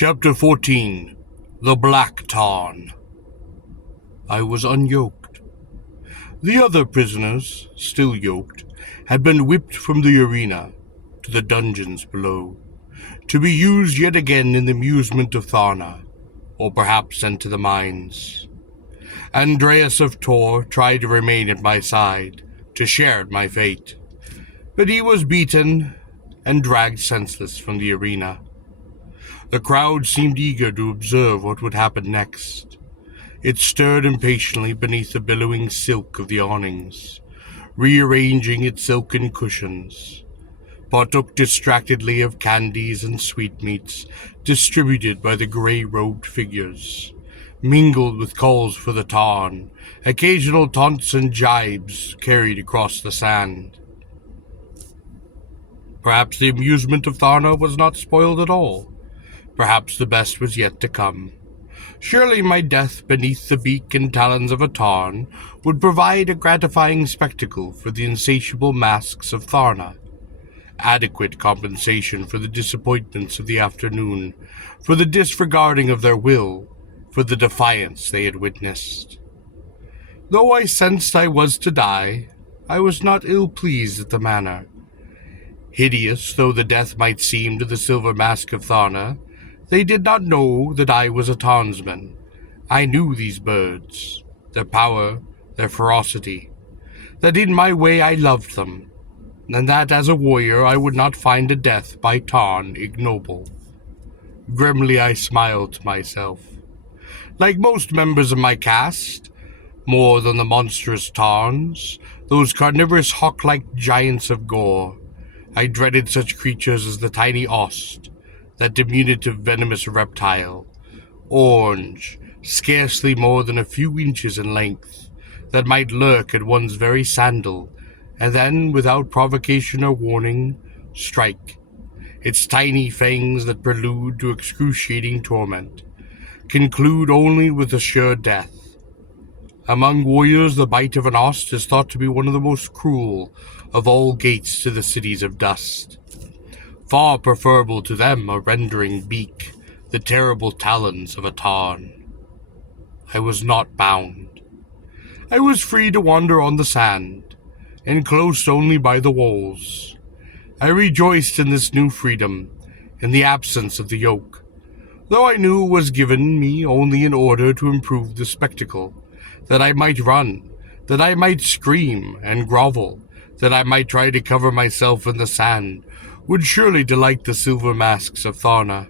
Chapter 14. The Vlack Tarn. I was unyoked. The other prisoners, still yoked, had been whipped from the arena to the dungeons below, to be used yet again in the amusement of Tharna, or perhaps sent to the mines. Andreas of Tor tried to remain at my side, to share my fate, but he was beaten and dragged senseless from the arena. The crowd seemed eager to observe what would happen next. It stirred impatiently beneath the billowing silk of the awnings, rearranging its silken cushions, partook distractedly of candies and sweetmeats distributed by the grey-robed figures, mingled with calls for the Tarn, occasional taunts and jibes carried across the sand. Perhaps the amusement of Tharna was not spoiled at all. Perhaps the best was yet to come. Surely my death beneath the beak and talons of a Tarn would provide a gratifying spectacle for the insatiable masks of Tharna, adequate compensation for the disappointments of the afternoon, for the disregarding of their will, for the defiance they had witnessed. Though I sensed I was to die, I was not ill-pleased at the manner. Hideous though the death might seem to the silver mask of Tharna, they did not know that I was a Tarnsman. I knew these birds, their power, their ferocity, that in my way I loved them, and that as a warrior I would not find a death by Tarn ignoble. Grimly I smiled to myself. Like most members of my caste, more than the monstrous Tarns, those carnivorous hawk-like giants of Gor, I dreaded such creatures as the tiny ost, that diminutive venomous reptile, orange, scarcely more than a few inches in length, that might lurk at one's very sandal, and then, without provocation or warning, strike. Its tiny fangs that prelude to excruciating torment, conclude only with a sure death. Among warriors, the bite of an ost is thought to be one of the most cruel of all gates to the cities of dust. Far preferable to them a rending beak, the terrible talons of a Tarn. I was not bound. I was free to wander on the sand, enclosed only by the walls. I rejoiced in this new freedom, in the absence of the yoke, though I knew it was given me only in order to improve the spectacle, that I might run, that I might scream and grovel, that I might try to cover myself in the sand, would surely delight the silver masks of Tharna.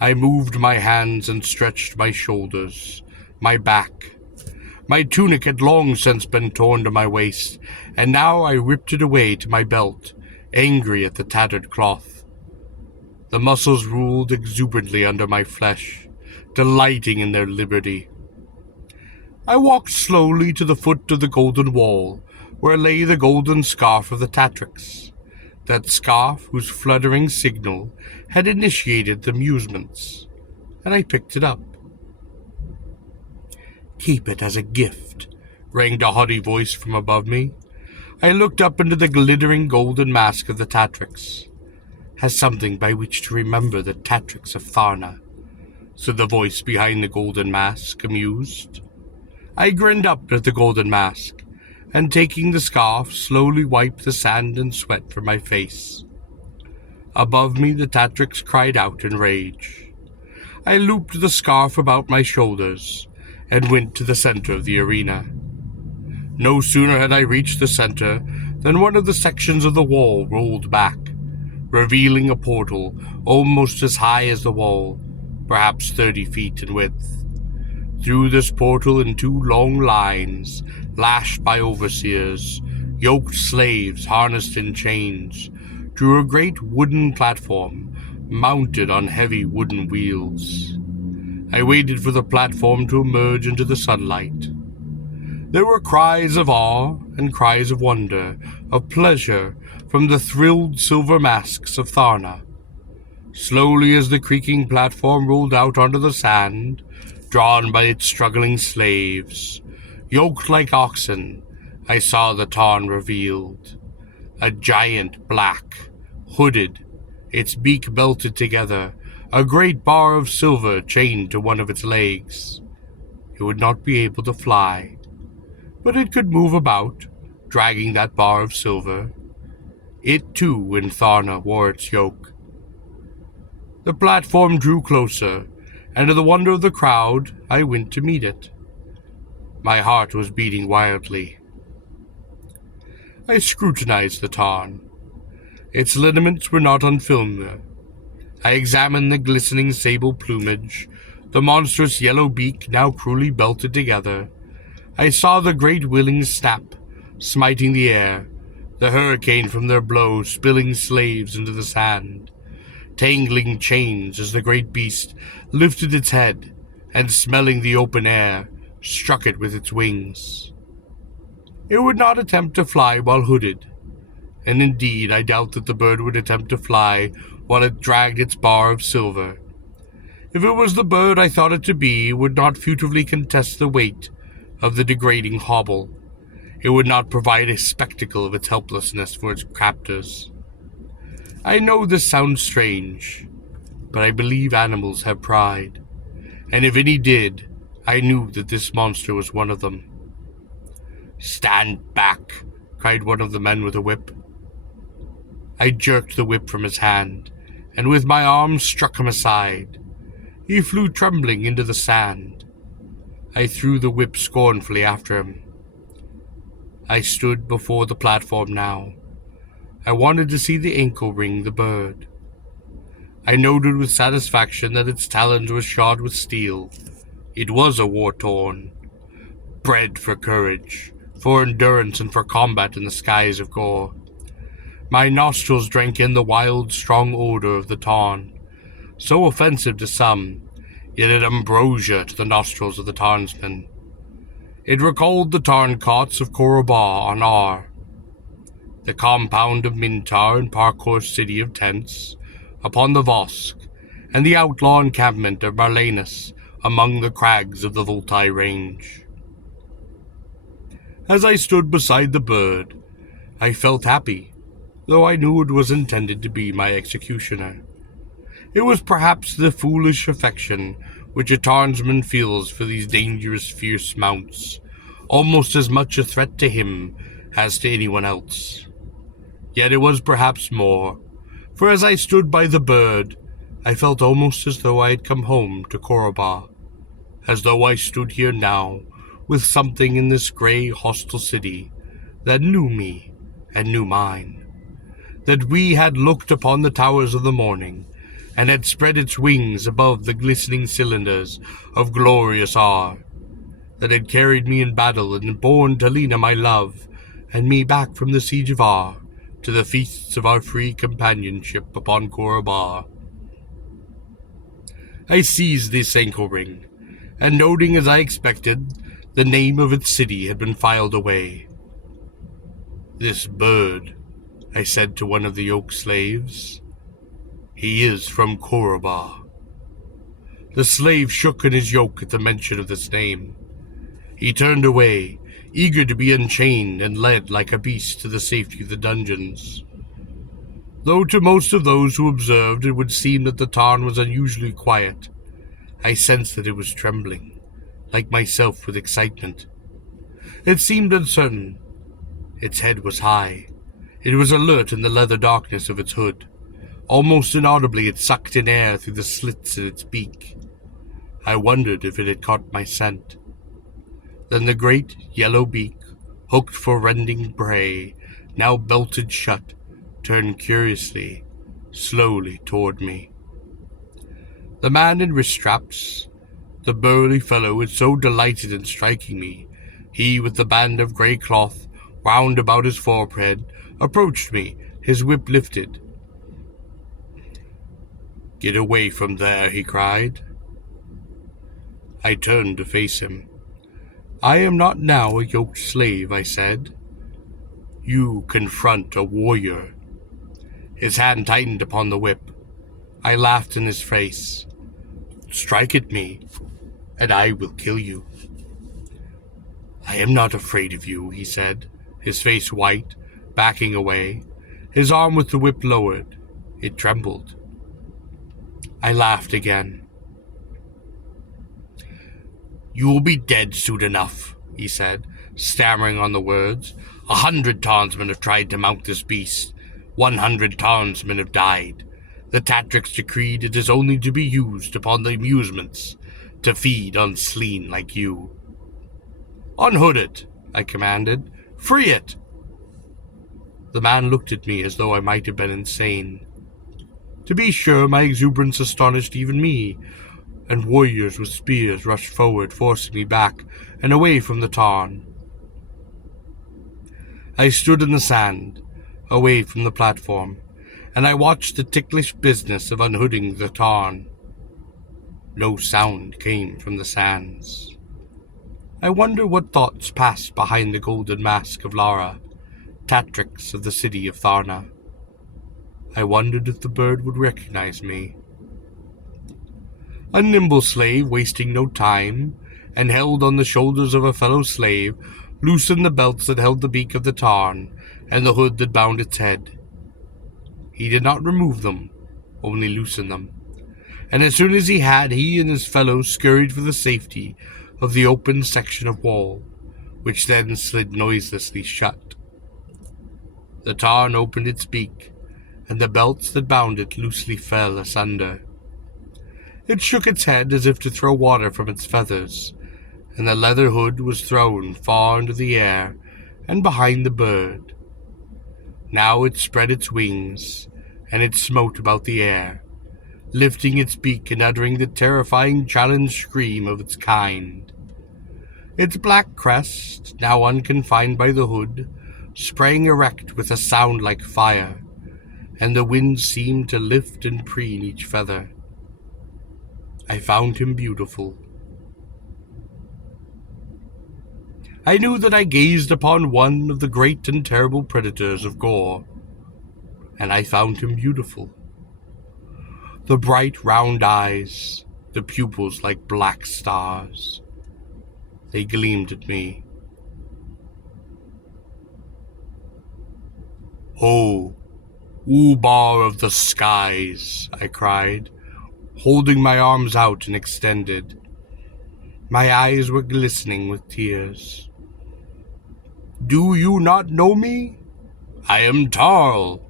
I moved my hands and stretched my shoulders, my back. My tunic had long since been torn to my waist, and now I ripped it away to my belt, angry at the tattered cloth. The muscles ruled exuberantly under my flesh, delighting in their liberty. I walked slowly to the foot of the golden wall, where lay the golden scarf of the Tatrix, that scarf whose fluttering signal had initiated the amusements, and I picked it up. "Keep it as a gift," rang the haughty voice from above me. I looked up into the glittering golden mask of the Tatrix. "Has something by which to remember the Tatrix of Tharna," said the voice behind the golden mask, amused. I grinned up at the golden mask, and taking the scarf, slowly wiped the sand and sweat from my face. Above me the Tatrix cried out in rage. I looped the scarf about my shoulders, and went to the center of the arena. No sooner had I reached the center than one of the sections of the wall rolled back, revealing a portal almost as high as the wall, perhaps 30 feet in width. Through this portal in two long lines, lashed by overseers, yoked slaves harnessed in chains, drew a great wooden platform mounted on heavy wooden wheels. I waited for the platform to emerge into the sunlight. There were cries of awe and cries of wonder, of pleasure, from the thrilled silver masks of Tharna. Slowly as the creaking platform rolled out onto the sand, drawn by its struggling slaves, yoked like oxen, I saw the Tarn revealed. A giant black, hooded, its beak belted together, a great bar of silver chained to one of its legs. It would not be able to fly, but it could move about, dragging that bar of silver. It too in Tharna wore its yoke. The platform drew closer, and to the wonder of the crowd, I went to meet it. My heart was beating wildly. I scrutinized the Tarn. Its lineaments were not unfamiliar. I examined the glistening sable plumage, the monstrous yellow beak now cruelly belted together. I saw the great wings snap, smiting the air, the hurricane from their blow spilling slaves into the sand, tangling chains as the great beast lifted its head and, smelling the open air, struck it with its wings. It would not attempt to fly while hooded, and indeed I doubt that the bird would attempt to fly while it dragged its bar of silver. If it was the bird I thought it to be, it would not futilely contest the weight of the degrading hobble. It would not provide a spectacle of its helplessness for its captors. I know this sounds strange, but I believe animals have pride, and if any did, I knew that this monster was one of them. "Stand back!" cried one of the men with a whip. I jerked the whip from his hand, and with my arm struck him aside. He flew trembling into the sand. I threw the whip scornfully after him. I stood before the platform now. I wanted to see the ankle ring the bird. I noted with satisfaction that its talons were shod with steel. It was a war-torn, bred for courage, for endurance, and for combat in the skies of Gor. My nostrils drank in the wild, strong odor of the Tarn, so offensive to some, yet an ambrosia to the nostrils of the Tarnsmen. It recalled the Tarn cots of Korobar on Ar, the compound of Mintar and Parkor's city of tents, upon the Vosk, and the outlaw encampment of Marlanus among the crags of the Voltai range. As I stood beside the bird, I felt happy, though I knew it was intended to be my executioner. It was perhaps the foolish affection which a Tarnsman feels for these dangerous, fierce mounts, almost as much a threat to him as to anyone else. Yet it was perhaps more, for as I stood by the bird, I felt almost as though I had come home to Korobar, as though I stood here now, with something in this grey, hostile city that knew me and knew mine, that we had looked upon the towers of the morning, and had spread its wings above the glistening cylinders of glorious Ar, that had carried me in battle and borne Talina my love, and me back from the siege of Ar to the feasts of our free companionship upon Korobar. I seized this ankle ring, and noting as I expected, the name of its city had been filed away. "This bird," I said to one of the yoke slaves, "he is from Korobar." The slave shook in his yoke at the mention of this name. He turned away, eager to be unchained and led like a beast to the safety of the dungeons. Though to most of those who observed it would seem that the Tarn was unusually quiet, I sensed that it was trembling, like myself with excitement. It seemed uncertain. Its head was high. It was alert in the leather darkness of its hood. Almost inaudibly it sucked in air through the slits in its beak. I wondered if it had caught my scent. Then the great yellow beak, hooked for rending prey, now belted shut, turned curiously, slowly toward me. The man in wrist straps, the burly fellow had so delighted in striking me, he with the band of grey cloth wound about his forehead, approached me, his whip lifted. "Get away from there," he cried. I turned to face him. "I am not now a yoked slave," I said. "You confront a warrior." His hand tightened upon the whip. I laughed in his face. "Strike at me, and I will kill you." "I am not afraid of you," he said, his face white, backing away, his arm with the whip lowered. It trembled. I laughed again. "You will be dead soon enough," he said, stammering on the words. "100 townsmen have tried to mount this beast. 100 townsmen have died. The Tatrix decreed it is only to be used upon the amusements, to feed on sleen like you." "Unhood it," I commanded. "Free it." The man looked at me as though I might have been insane. To be sure, my exuberance astonished even me, and warriors with spears rushed forward, forcing me back and away from the tarn. I stood in the sand, away from the platform, and I watched the ticklish business of unhooding the tarn. No sound came from the sands. I wonder what thoughts passed behind the golden mask of Lara, Tatrix of the city of Tharna. I wondered if the bird would recognize me. A nimble slave, wasting no time, and held on the shoulders of a fellow slave, loosened the belts that held the beak of the tarn and the hood that bound its head. He did not remove them, only loosen them, and as soon as he had, he and his fellows scurried for the safety of the open section of wall, which then slid noiselessly shut. The tarn opened its beak, and the belts that bound it loosely fell asunder. It shook its head as if to throw water from its feathers, and the leather hood was thrown far into the air and behind the bird. Now it spread its wings, and it smote about the air, lifting its beak and uttering the terrifying challenge scream of its kind. Its black crest, now unconfined by the hood, sprang erect with a sound like fire, and the wind seemed to lift and preen each feather. I found him beautiful. I knew that I gazed upon one of the great and terrible predators of Gor, and I found him beautiful. The bright round eyes, the pupils like black stars, they gleamed at me. "Oh, Ubar of the skies," I cried, holding my arms out and extended. My eyes were glistening with tears. "Do you not know me? I am Tarl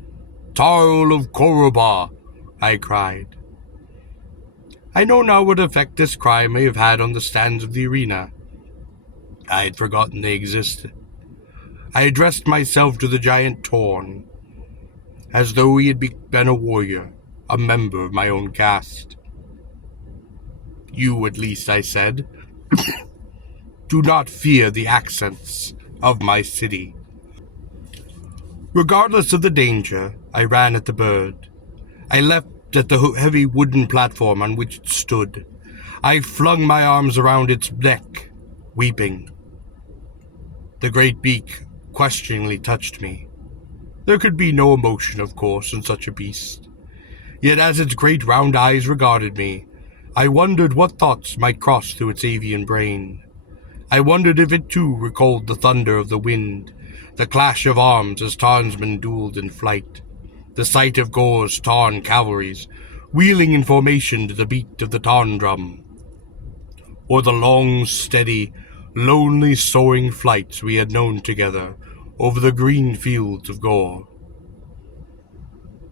of Korobah," I cried. I know now what effect this cry may have had on the stands of the arena. I had forgotten they existed. I addressed myself to the giant Torn, as though he had been a warrior, a member of my own caste. "You, at least," I said, "do not fear the accents of my city." Regardless of the danger, I ran at the bird. I leapt at the heavy wooden platform on which it stood. I flung my arms around its neck, weeping. The great beak questioningly touched me. There could be no emotion, of course, in such a beast. Yet as its great round eyes regarded me, I wondered what thoughts might cross through its avian brain. I wondered if it too recalled the thunder of the wind, the clash of arms as Tarnsmen dueled in flight, the sight of Gor's Tarn cavalries wheeling in formation to the beat of the Tarn drum, or the long, steady, lonely soaring flights we had known together over the green fields of Gor.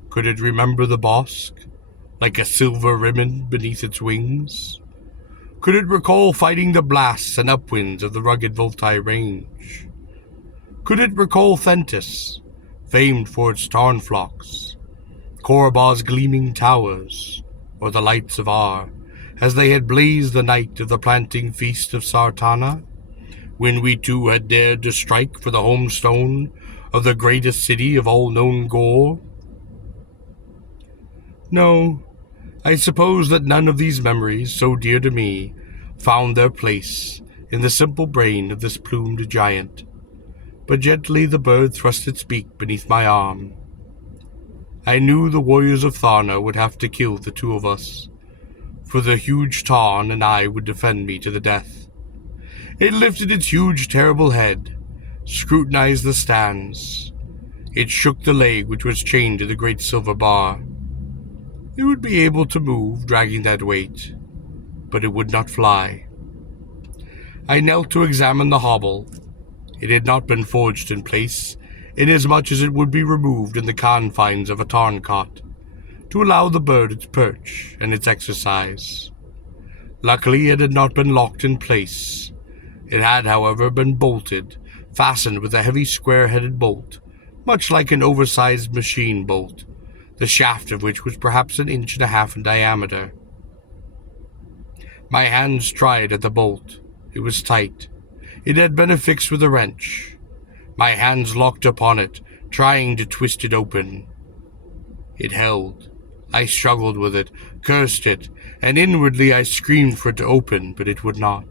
Could it remember the bosque, like a silver ribbon beneath its wings? Could it recall fighting the blasts and upwinds of the rugged Voltai range? Could it recall Thentis, famed for its tarn flocks, Korobah's gleaming towers, or the lights of Ar, as they had blazed the night of the planting feast of Sartana, when we two had dared to strike for the homestone of the greatest city of all known Gor? No, I suppose that none of these memories, so dear to me, found their place in the simple brain of this plumed giant. But gently the bird thrust its beak beneath my arm. I knew the warriors of Tharna would have to kill the two of us, for the huge Tarn and I would defend me to the death. It lifted its huge, terrible head, scrutinized the stands. It shook the leg which was chained to the great silver bar. It would be able to move, dragging that weight, but it would not fly. I knelt to examine the hobble. It had not been forged in place, inasmuch as it would be removed in the confines of a tarn cot, to allow the bird its perch and its exercise. Luckily, it had not been locked in place. It had, however, been bolted, fastened with a heavy square-headed bolt, much like an oversized machine bolt, the shaft of which was perhaps 1.5 inches in diameter. My hands tried at the bolt. It was tight. It had been affixed with a wrench. My hands locked upon it, trying to twist it open. It held. I struggled with it, cursed it, and inwardly I screamed for it to open, but it would not.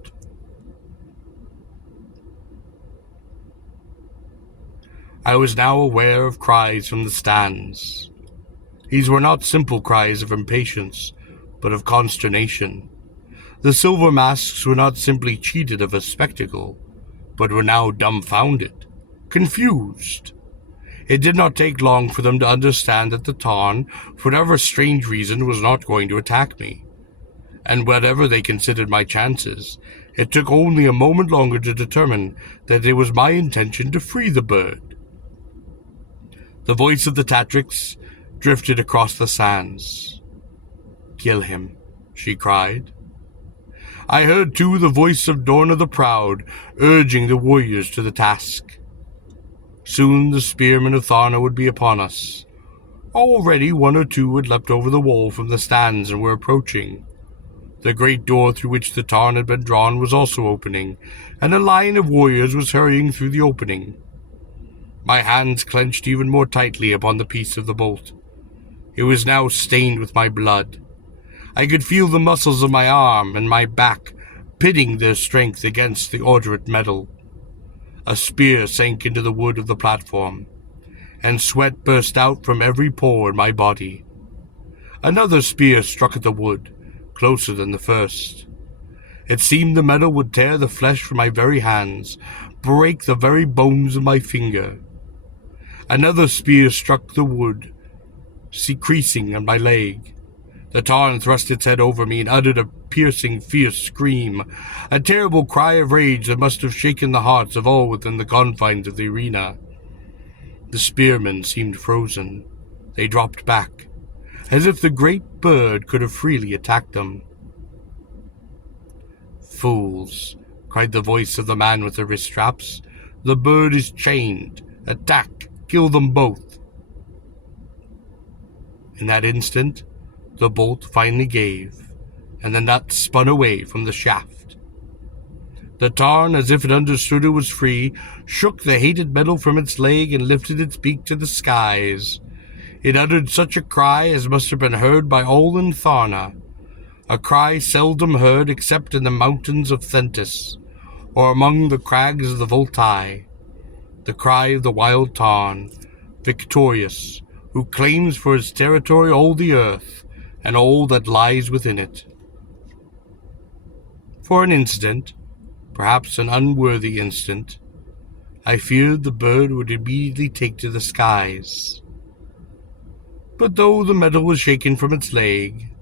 I was now aware of cries from the stands. These were not simple cries of impatience, but of consternation. The silver masks were not simply cheated of a spectacle, but were now dumbfounded, confused. It did not take long for them to understand that the Tarn, for whatever strange reason, was not going to attack me. And whatever they considered my chances, it took only a moment longer to determine that it was my intention to free the bird. The voice of the Tatrix drifted across the sands. "Kill him," she cried. I heard, too, the voice of Dorna the Proud, urging the warriors to the task. Soon the spearmen of Tharna would be upon us. Already 1 or 2 had leapt over the wall from the stands and were approaching. The great door through which the Tarn had been drawn was also opening, and a line of warriors was hurrying through the opening. My hands clenched even more tightly upon the piece of the bolt. It was now stained with my blood. I could feel the muscles of my arm and my back pitting their strength against the ordinate metal. A spear sank into the wood of the platform, and sweat burst out from every pore in my body. Another spear struck at the wood, closer than the first. It seemed the metal would tear the flesh from my very hands, break the very bones of my finger. Another spear struck the wood, creasing on my leg. The Tarn thrust its head over me and uttered a piercing, fierce scream, a terrible cry of rage that must have shaken the hearts of all within the confines of the arena. The spearmen seemed frozen. They dropped back, as if the great bird could have freely attacked them. "Fools," cried the voice of the man with the wrist straps. "The bird is chained. Attack! Kill them both!" In that instant, the bolt finally gave, and the nut spun away from the shaft. The Tarn, as if it understood it was free, shook the hated metal from its leg and lifted its beak to the skies. It uttered such a cry as must have been heard by all in Tharna, a cry seldom heard except in the mountains of Thentis, or among the crags of the Voltai, the cry of the wild Tarn, victorious, who claims for his territory all the earth, and all that lies within it. For an instant, perhaps an unworthy instant, I feared the bird would immediately take to the skies. But though the metal was shaken from its leg,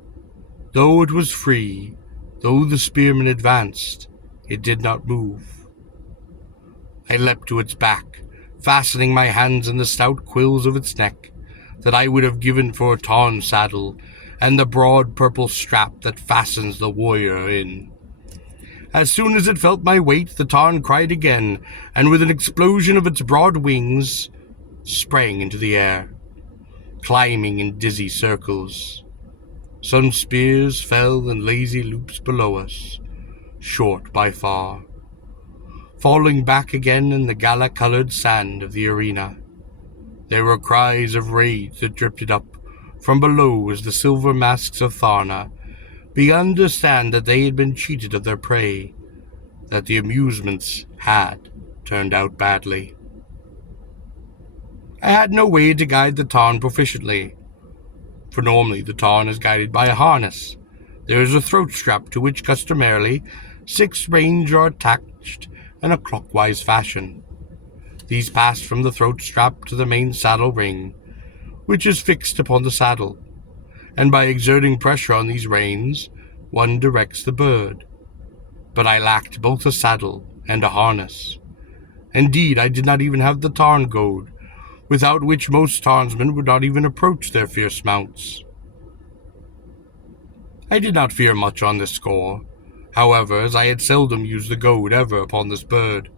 though it was free, though the spearman advanced, it did not move. I leapt to its back, fastening my hands in the stout quills of its neck, that I would have given for a Tarn saddle, and the broad purple strap that fastens the warrior in. As soon as it felt my weight, the Tarn cried again, and with an explosion of its broad wings, sprang into the air, climbing in dizzy circles. Some spears fell in lazy loops below us, short by far, falling back again in the gala-colored sand of the arena. There were cries of rage that drifted up from below as the silver masks of Tharna began to understand that they had been cheated of their prey, that the amusements had turned out badly. I had no way to guide the Tarn proficiently, for normally the Tarn is guided by a harness. There is a throat strap to which customarily 6 reins are attached in a clockwise fashion. These pass from the throat strap to the main saddle ring, which is fixed upon the saddle, and by exerting pressure on these reins, one directs the bird. But I lacked both a saddle and a harness. Indeed, I did not even have the Tarn goad, without which most Tarnsmen would not even approach their fierce mounts. I did not fear much on this score, however, as I had seldom used the goad ever upon this bird.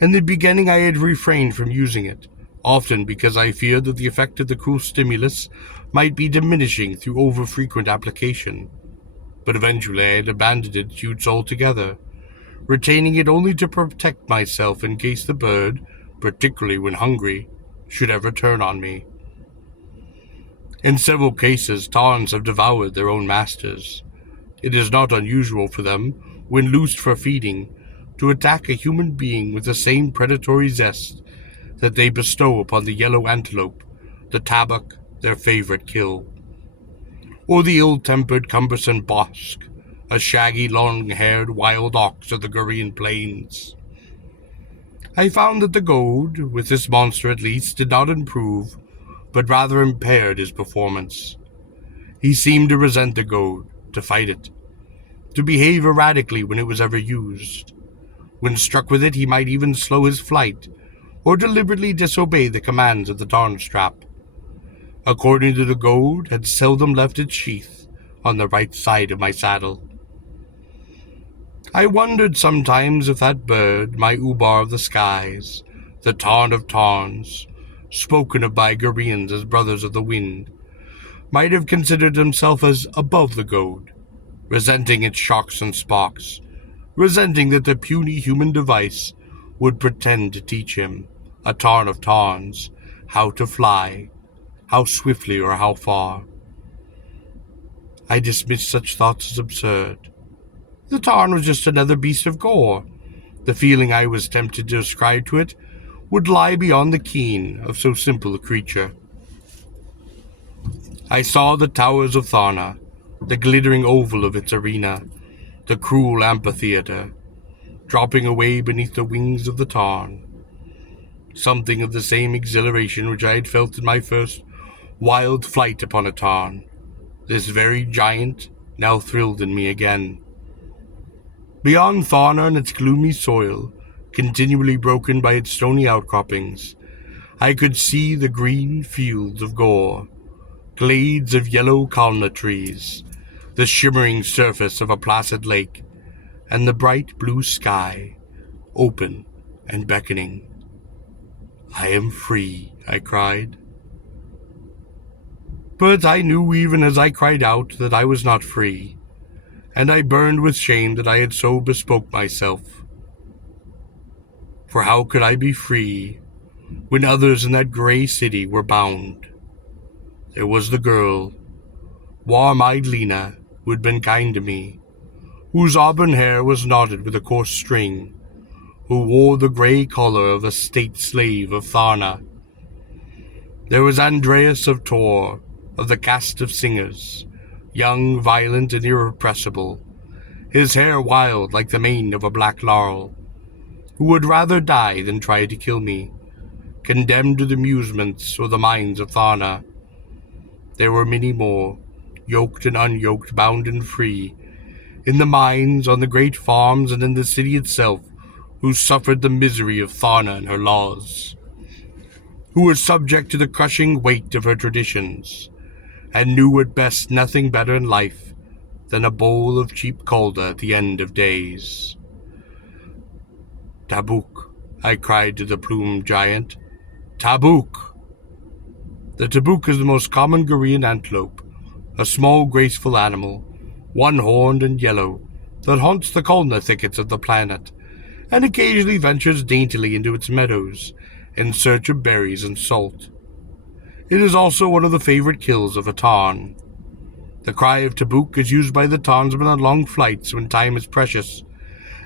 In the beginning I had refrained from using it, often because I feared that the effect of the cruel stimulus might be diminishing through over-frequent application, but eventually I had abandoned its use altogether, retaining it only to protect myself in case the bird, particularly when hungry, should ever turn on me. In several cases, Tarns have devoured their own masters. It is not unusual for them, when loosed for feeding, to attack a human being with the same predatory zest that they bestow upon the yellow antelope, the tabak, their favorite kill. Or the ill-tempered cumbersome bosk, a shaggy, long-haired wild ox of the Gorean plains. I found that the goad, with this monster at least, did not improve, but rather impaired his performance. He seemed to resent the goad, to fight it, to behave erratically when it was ever used. When struck with it, he might even slow his flight, or deliberately disobey the commands of the Tarn strap. According to the goad, had seldom left its sheath on the right side of my saddle. I wondered sometimes if that bird, my Ubar of the skies, the Tarn of Tarns, spoken of by Goreans as brothers of the wind, might have considered himself as above the goad, resenting its shocks and sparks, resenting that the puny human device would pretend to teach him, a Tarn of Tarns, how to fly, how swiftly or how far. I dismissed such thoughts as absurd. The Tarn was just another beast of Gor. The feeling I was tempted to ascribe to it would lie beyond the ken of so simple a creature. I saw the towers of Tharna, the glittering oval of its arena, the cruel amphitheater, dropping away beneath the wings of the Tarn. Something of the same exhilaration which I had felt in my first wild flight upon a Tarn, this very giant now thrilled in me again. Beyond Tharna and its gloomy soil, continually broken by its stony outcroppings, I could see the green fields of Gor, glades of yellow kalna trees, the shimmering surface of a placid lake, and the bright blue sky, open and beckoning. I am free, I cried. But I knew even as I cried out that I was not free, and I burned with shame that I had so bespoke myself. For how could I be free when others in that grey city were bound? There was the girl, warm-eyed Lena, who had been kind to me, whose auburn hair was knotted with a coarse string, who wore the grey collar of a state slave of Tharna. There was Andreas of Tor, of the caste of singers, young, violent, and irrepressible, his hair wild like the mane of a black laurel, who would rather die than try to kill me, condemned to the amusements or the mines of Tharna. There were many more, yoked and unyoked, bound and free, in the mines, on the great farms, and in the city itself, who suffered the misery of Tharna and her laws, who were subject to the crushing weight of her traditions, and knew at best nothing better in life than a bowl of cheap calder at the end of days. "Tabuk," I cried to the plumed giant. "Tabuk!" The tabuk is the most common Gorean antelope, a small, graceful animal, one-horned and yellow, that haunts the kalna thickets of the planet, and occasionally ventures daintily into its meadows in search of berries and salt. It is also one of the favorite kills of a Tarn. The cry of tabuk is used by the Tarnsman on long flights when time is precious,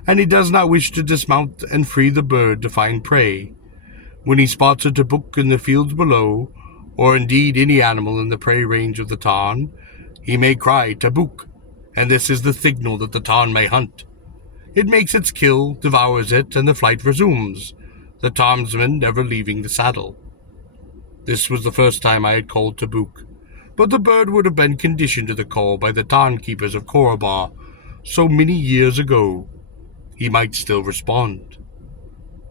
and he does not wish to dismount and free the bird to find prey. When he spots a tabuk in the fields below, or indeed any animal in the prey range of the Tarn, he may cry tabuk, and this is the signal that the Tarn may hunt. It makes its kill, devours it, and the flight resumes, the Tarnsman never leaving the saddle. This was the first time I had called tabuk, but the bird would have been conditioned to the call by the Tarn keepers of Korribar so many years ago. He might still respond.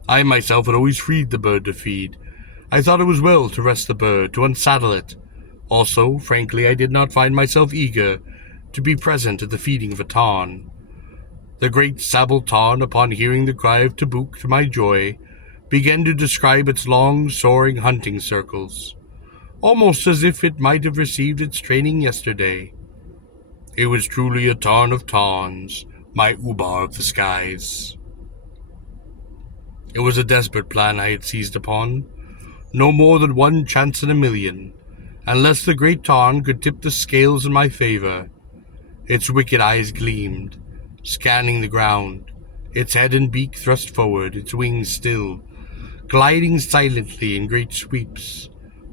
I myself had always freed the bird to feed. I thought it was well to rest the bird, to unsaddle it. Also, frankly, I did not find myself eager to be present at the feeding of a Tarn. The great Sabal Tarn, upon hearing the cry of Tabuk to my joy, began to describe its long, soaring hunting circles, almost as if it might have received its training yesterday. It was truly a Tarn of Tarns, my Ubar of the skies. It was a desperate plan I had seized upon, no more than one chance in a million, unless the great Tarn could tip the scales in my favor. Its wicked eyes gleamed, scanning the ground, its head and beak thrust forward, its wings still, gliding silently in great sweeps,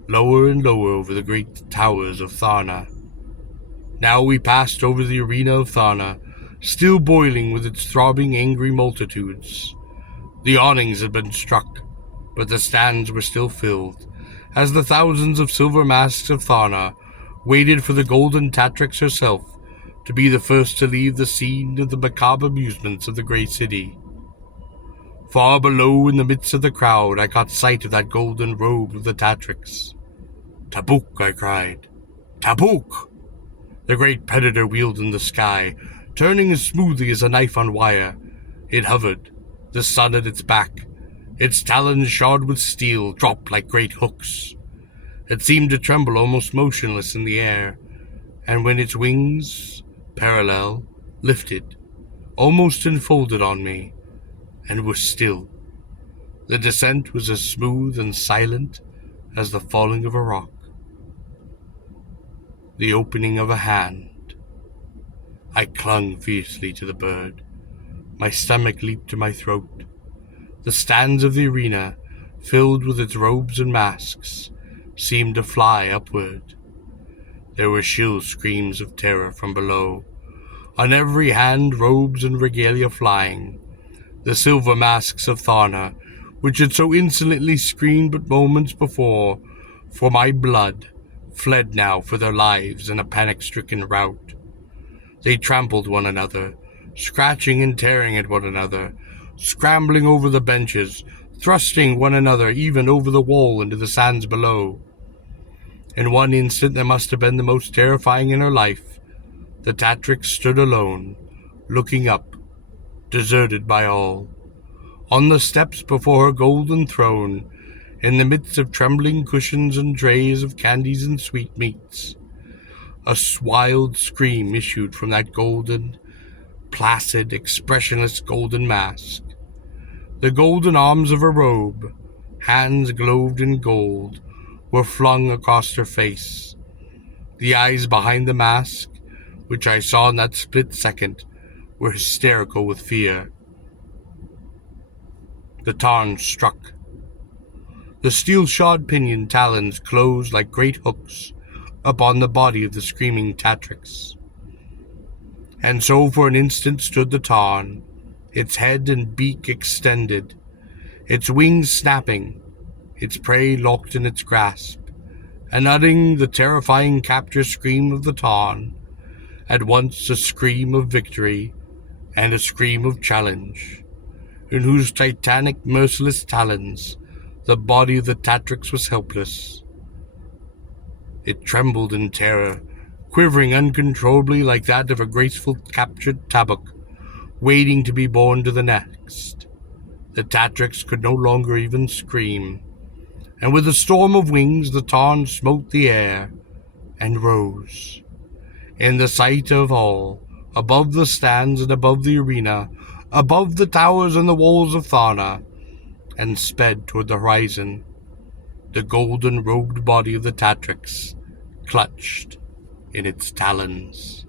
lower and lower over the great towers of Tharna. Now we passed over the arena of Tharna, still boiling with its throbbing, angry multitudes. The awnings had been struck, but the stands were still filled, as the thousands of silver masks of Tharna waited for the golden Tatrix herself to be the first to leave the scene of the macabre amusements of the great city. Far below, in the midst of the crowd, I caught sight of that golden robe of the Tatrix. "Tabuk!" I cried. "Tabuk!" The great predator wheeled in the sky, turning as smoothly as a knife on wire. It hovered, the sun at its back. Its talons shod with steel dropped like great hooks. It seemed to tremble almost motionless in the air, and when its wings, parallel, lifted, almost enfolded on me, and were still. The descent was as smooth and silent as the falling of a rock. The opening of a hand. I clung fiercely to the bird. My stomach leaped to my throat. The stands of the arena, filled with its robes and masks, seemed to fly upward. There were shrill screams of terror from below. On every hand, robes and regalia flying. The silver masks of Tharna, which had so insolently screamed but moments before for my blood, fled now for their lives in a panic-stricken rout. They trampled one another, scratching and tearing at one another, scrambling over the benches, thrusting one another even over the wall into the sands below. In one instant that must have been the most terrifying in her life, the Tatrix stood alone, looking up, deserted by all. On the steps before her golden throne, in the midst of trembling cushions and trays of candies and sweetmeats, a wild scream issued from that golden, placid, expressionless golden mask. The golden arms of her robe, hands gloved in gold, were flung across her face. The eyes behind the mask, which I saw in that split second, were hysterical with fear. The Tarn struck. The steel-shod pinion talons closed like great hooks upon the body of the screaming Tatrix. And so for an instant stood the Tarn, its head and beak extended, its wings snapping, its prey locked in its grasp, and uttering the terrifying capture scream of the Tarn, at once a scream of victory and a scream of challenge, in whose titanic, merciless talons the body of the Tatrix was helpless. It trembled in terror, quivering uncontrollably like that of a graceful captured tabuk, waiting to be borne to the next. The Tatrix could no longer even scream, and with a storm of wings the Tarn smote the air and rose. In the sight of all, above the stands and above the arena, above the towers and the walls of Tharna, and sped toward the horizon, the golden-robed body of the Tatrix clutched in its talons.